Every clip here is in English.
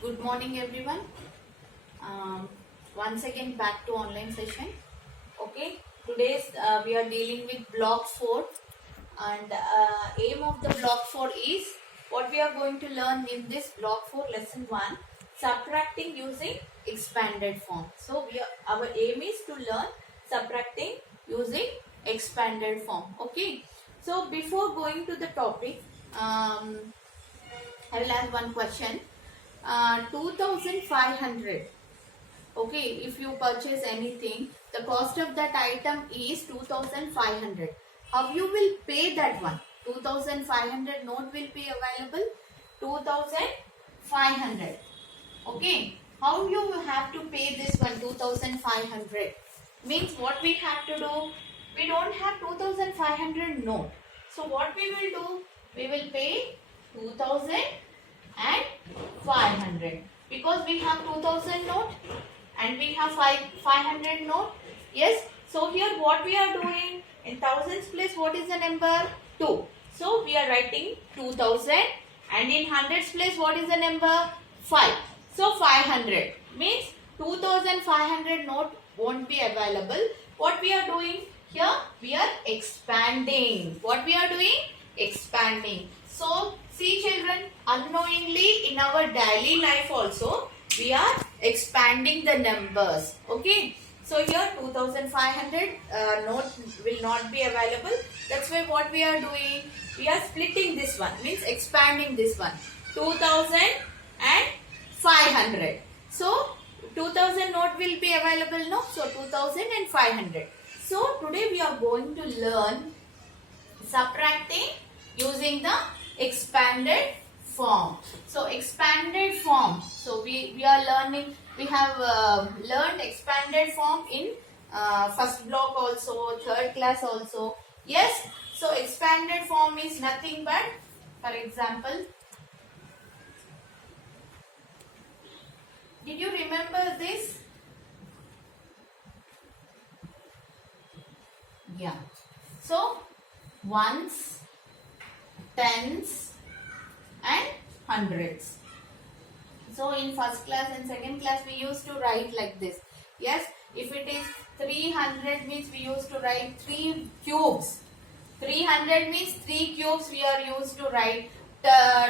Good morning, everyone. Um, Once again, back to online session. Okay, today's we are dealing with block 4, and aim of the block 4 is what we are going to learn in this block 4 lesson 1, subtracting using expanded form. So our aim is to learn subtracting using expanded form. Okay, so before going to the topic, I will ask one question. 2500. Okay, if you purchase anything, the cost of that item is 2500. How you will pay that one? 2500 note will be available. 2500. Okay, how you have to pay this one? 2500 means what we have to do? We don't have 2500 note. So what we will do? We will pay 2500 because we have 2000 note and we have 500 note. Yes, so here what we are doing, in thousands place what is the number? 2. So we are writing 2000, and in hundreds place what is the number? 5. So 500 means 2500 note won't be available. What we are doing here? We are expanding. What we are doing? Expanding. So see children, unknowingly in our daily life also we are expanding the numbers. Okay, so here 2500 note will not be available. That's why what we are doing, we are splitting this one, means expanding this one, 2500. So 2000 note will be available, no? So 2500. So today we are going to learn subtracting using the expanded form. So expanded form. So we are learning. We have learned expanded form in first block also, third class also. Yes. So expanded form is nothing but, for example, did you remember this? Yeah. So ones, tens and hundreds. So in first class and second class we used to write like this. Yes, if it is 300 means we used to write 3 cubes. 300 means 3 cubes we are used to write.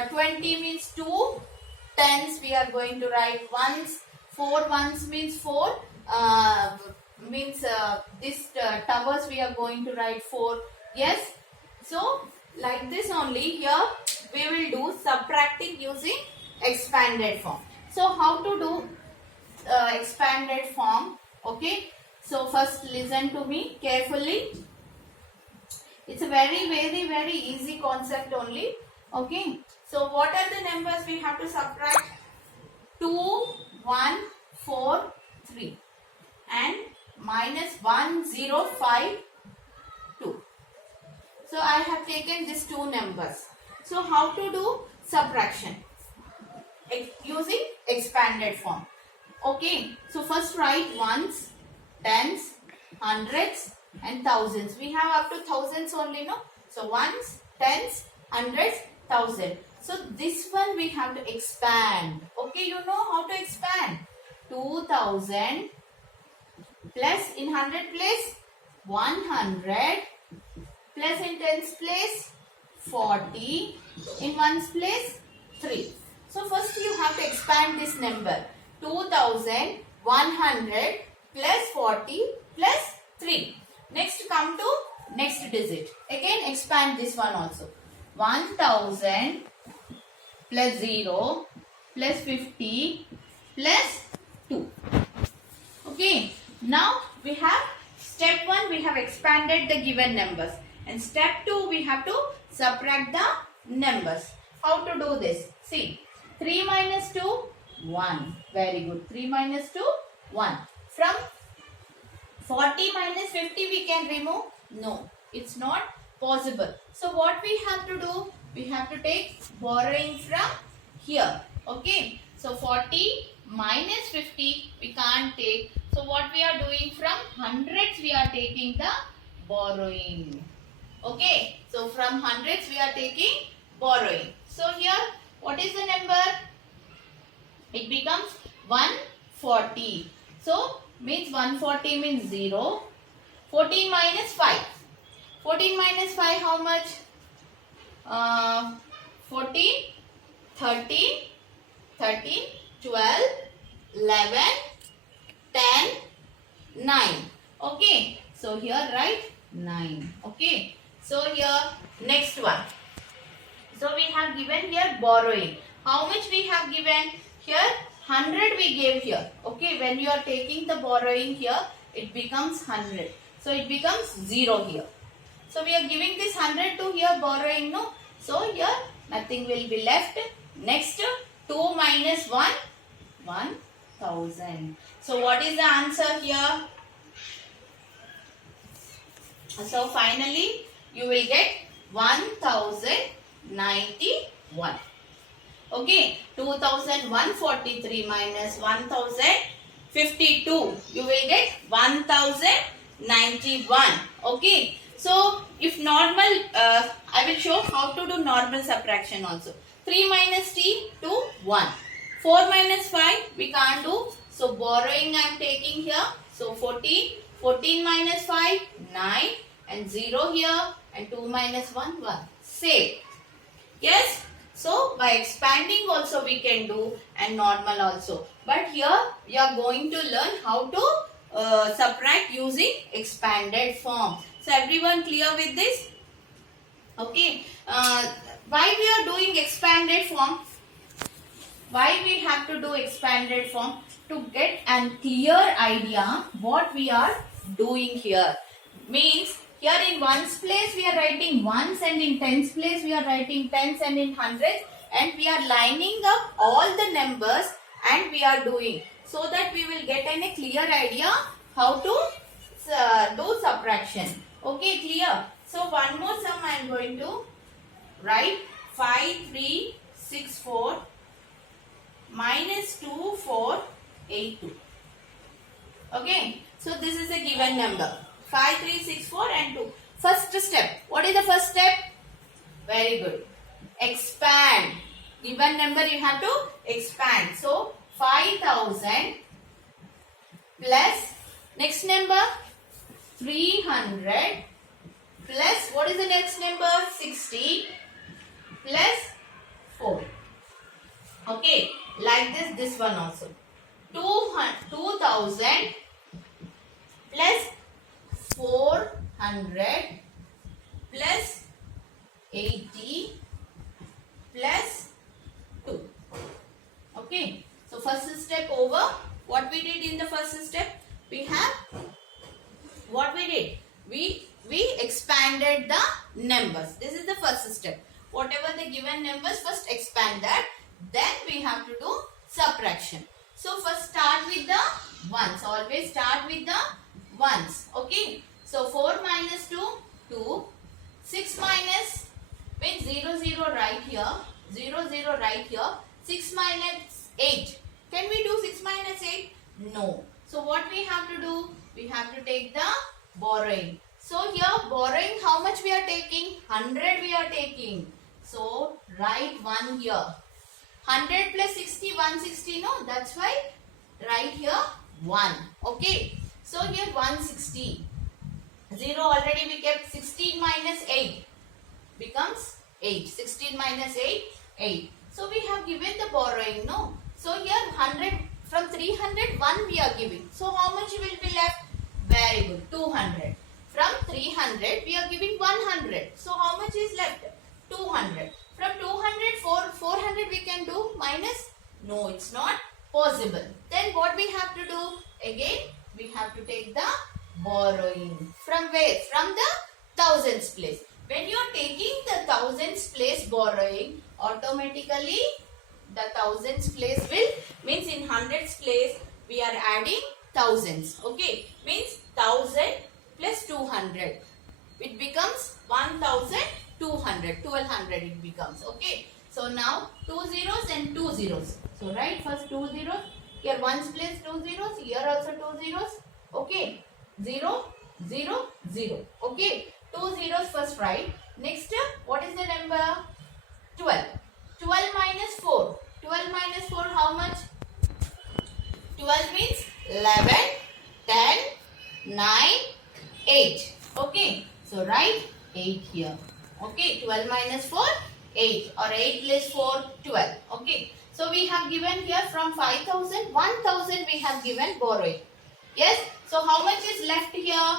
20 means 2 tens we are going to write. Ones, 4 ones means 4 this towers we are going to write 4. Yes, so like this only here we will do subtracting using expanded form. So how to do expanded form? Okay, so first listen to me carefully. It's a very easy concept only. Okay, so what are the numbers we have to subtract? 2, 1, 4, 3 and minus 1, 0, 5, 2. So I have taken these two numbers. So how to do subtraction? Using expanded form. Okay, so first write ones, tens, hundreds and thousands. We have up to thousands only, no? So ones, tens, hundreds, thousand. So this one we have to expand. Okay, you know how to expand. 2000 plus in 100 place 100 plus in tens place 40 in ones place 3. So first you have to expand this number. 2100 plus 40 plus 3. Next come to next digit. Again expand this one also. 1000 plus 0 plus 50 plus 2. Okay. Now we have step 1 we have expanded the given numbers. And step 2 we have to subtract the numbers. How to do this? See. 3 minus 2, 1. Very good. 3 minus 2, 1. From 40 minus 50 we can remove? No. It's not possible. So what we have to do? We have to take borrowing from here. Okay. So 40 minus 50 we can't take. So what we are doing, from hundreds we are taking the borrowing. Okay. So from hundreds we are taking borrowing. So here what is the number? it becomes 140. So means 140 means 0. 14 minus 5. 14 minus 5 how much? 14, 13, 13, 12, 11, 10, 9. Okay. So here write 9. Okay. So here next one. So we have given here borrowing. How much we have given? Here 100 we gave here. Okay. When you are taking the borrowing here, it becomes 100. So it becomes 0 here. So we are giving this 100 to here borrowing, no? So here nothing will be left. Next 2 minus 1, 1000. So what is the answer here? So finally you will get 1091. Okay, 2143 minus 1052. You will get 1091. Okay. So if normal, I will show how to do normal subtraction also. 3 minus t to 1. 4 minus 5 we can't do. So borrowing I am taking here. So 14. 14 minus 5, 9. And 0 here. And 2 minus 1, 1. Same. Yes. So by expanding also we can do and normal also. But here we are going to learn how to subtract using expanded form. So everyone clear with this? Okay. Why we are doing expanded form? Why we have to do expanded form? To get a clear idea what we are doing here. Means here in ones place we are writing ones and in tens place we are writing tens and in hundreds, and we are lining up all the numbers and we are doing so that we will get a clear idea how to do subtraction. Okay, clear? So one more sum I am going to write 5364 minus 2482. Okay, so this is a given number 5364 and 2. First step. What is the first step? Very good. Expand. Given number you have to expand. So 5000 plus next number 300 plus what is the next number? 60 plus 4. Okay, like this one also. 2000 plus 400 plus 80 plus 2. Okay, so first step over. What we did in the first step? We have what we did? We expanded the numbers. This is the first step. Whatever the given numbers, first expand that. Then we have to do subtraction. So first start with the ones. Always start with the ones. Okay. So 4 minus 2, 2. 6 minus means 0, 0 right here. 0, 0 right here. 6 minus 8. Can we do 6 minus 8? No. So what we have to do? We have to take the borrowing. So here borrowing how much we are taking? 100 we are taking. So write 1 here. 100 plus 60, 160, no? That's why write here 1. Okay. So here 160. 0 already we kept. 16 minus 8 becomes 8. 16 minus 8, 8. So we have given the borrowing, no? So here 100 from 300, 1 we are giving. So how much will be left? Very good. 200. From 300 we are giving 100. So how much is left? 200. From 200, 400 we can do minus? No, it's not possible. Then what we have to do? Again, we have to take the borrowing. From where? From the thousands place. When you are taking the thousands place borrowing, automatically the thousands place will, means in hundreds place we are adding thousands. Okay, means 1000 plus 200. It becomes 1200. 1200 it becomes. Okay. So now 2 zeros and 2 zeros. So write first 2 zeros. Here ones place 2 zeros. Here also 2 zeros. Okay. 0, 0, 0. Okay. 2 zeros first write. Next, what is the number? 12. 12 minus 4. 12 minus 4 how much? 12 means 11, 10, 9, 8. Okay. So write 8 here. Okay. 12 minus 4, 8. Or 8 plus 4, 12. Okay. So we have given here from 5,000, 1,000 we have given borrowing. Yes. So how much is left here?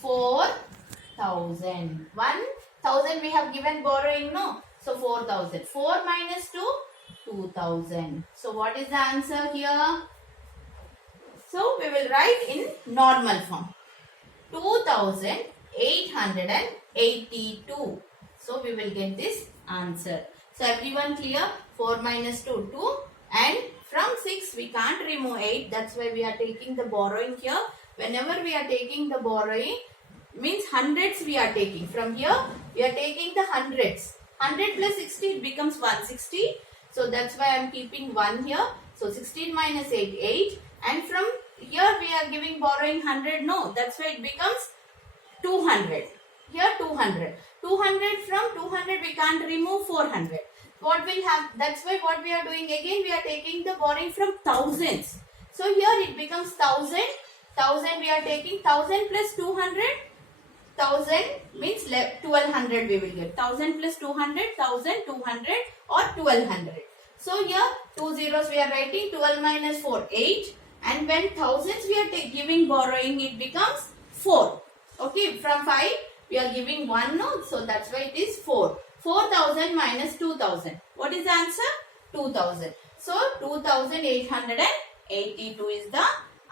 4,000. 1,000 we have given borrowing, no? So 4,000. 4 minus 2, 2,000. So what is the answer here? So we will write in normal form. 2,882. So we will get this answer. So everyone clear? 4 minus 2, 2. And from 6 we can't remove 8. That's why we are taking the borrowing here. Whenever we are taking the borrowing, means hundreds we are taking. From here we are taking the hundreds. 100 plus 60 it becomes 160. So that's why I am keeping 1 here. So 16 minus 8, 8. And from here we are giving borrowing 100. No, that's why it becomes 200. Here 200. 200 from 200 we can't remove 400. What will have? That's why what we are doing again, we are taking the borrowing from thousands. So here it becomes 1,000. 1,000 we are taking 1,000 plus 200. 1,000 means 1,200 we will get. 1,000 plus 200, 1,200 or 1,200. So here 2 zeros we are writing. 12 minus 4, 8. And when thousands we are giving borrowing, it becomes 4. Okay, from 5 we are giving 1, no? So that's why it is 4. 4,000 minus 2,000. What is the answer? 2,000. So 2,882 is the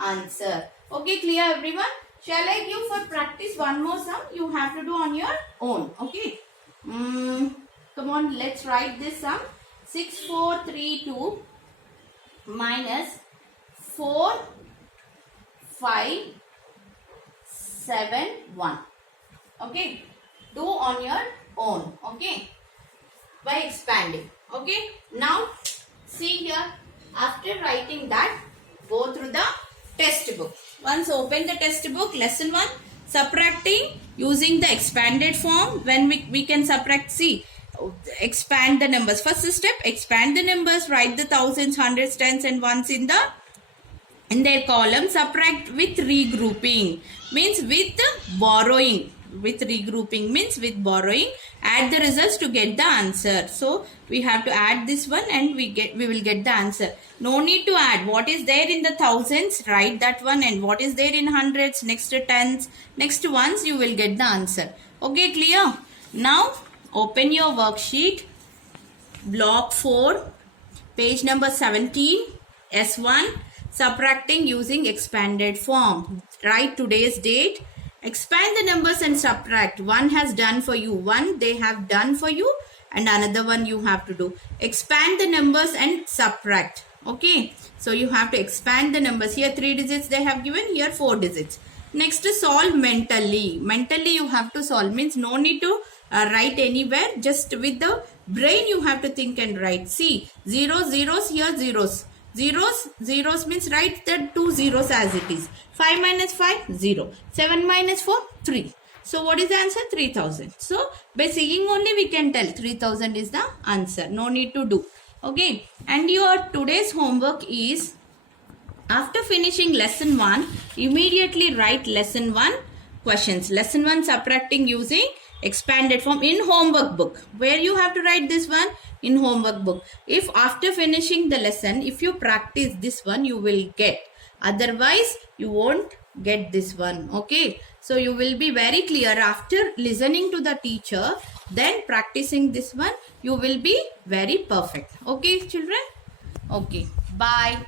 answer. Okay, clear everyone? Shall I give for practice one more sum? You have to do on your own. Okay. Come on, let's write this sum. 6432 minus 4571. Okay. Do on your own. Okay. By expanding. Okay. Now, see here. After writing that, go through the textbook. Once open the textbook, lesson 1, subtracting using the expanded form. When we can subtract, see, expand the numbers. First step, expand the numbers, write the thousands, hundreds, tens and ones in their column. Subtract with regrouping, means with borrowing. With regrouping means with borrowing. Add the results to get the answer. So we have to add this one and we will get the answer. No need to add. What is there in the thousands, write that one, and what is there in hundreds, next to tens, next to ones, you will get the answer. Okay, clear? Now open your worksheet, block 4, page number 17, S1, subtracting using expanded form. Write today's date. Expand the numbers and subtract. One has done for you. One they have done for you and another one you have to do. Expand the numbers and subtract. Okay. So you have to expand the numbers. Here 3 digits they have given. Here 4 digits. Next solve mentally. Mentally you have to solve. Means no need to write anywhere. Just with the brain you have to think and write. See, zeros, zeros, here zeros. Zeros, zeros means write the 2 zeros as it is. 5 minus 5, 0. 7 minus 4, 3. So what is the answer? 3000. So by seeing only we can tell 3000 is the answer. No need to do. Okay. And your today's homework is, after finishing lesson 1, immediately write lesson 1 questions. Lesson 1 subtracting using expanded form in homework book. Where you have to write this one? In homework book. If after finishing the lesson, if you practice this one, you will get. Otherwise, you won't get this one. Okay. So you will be very clear after listening to the teacher, then practicing this one, you will be very perfect. Okay, children? Okay. Bye.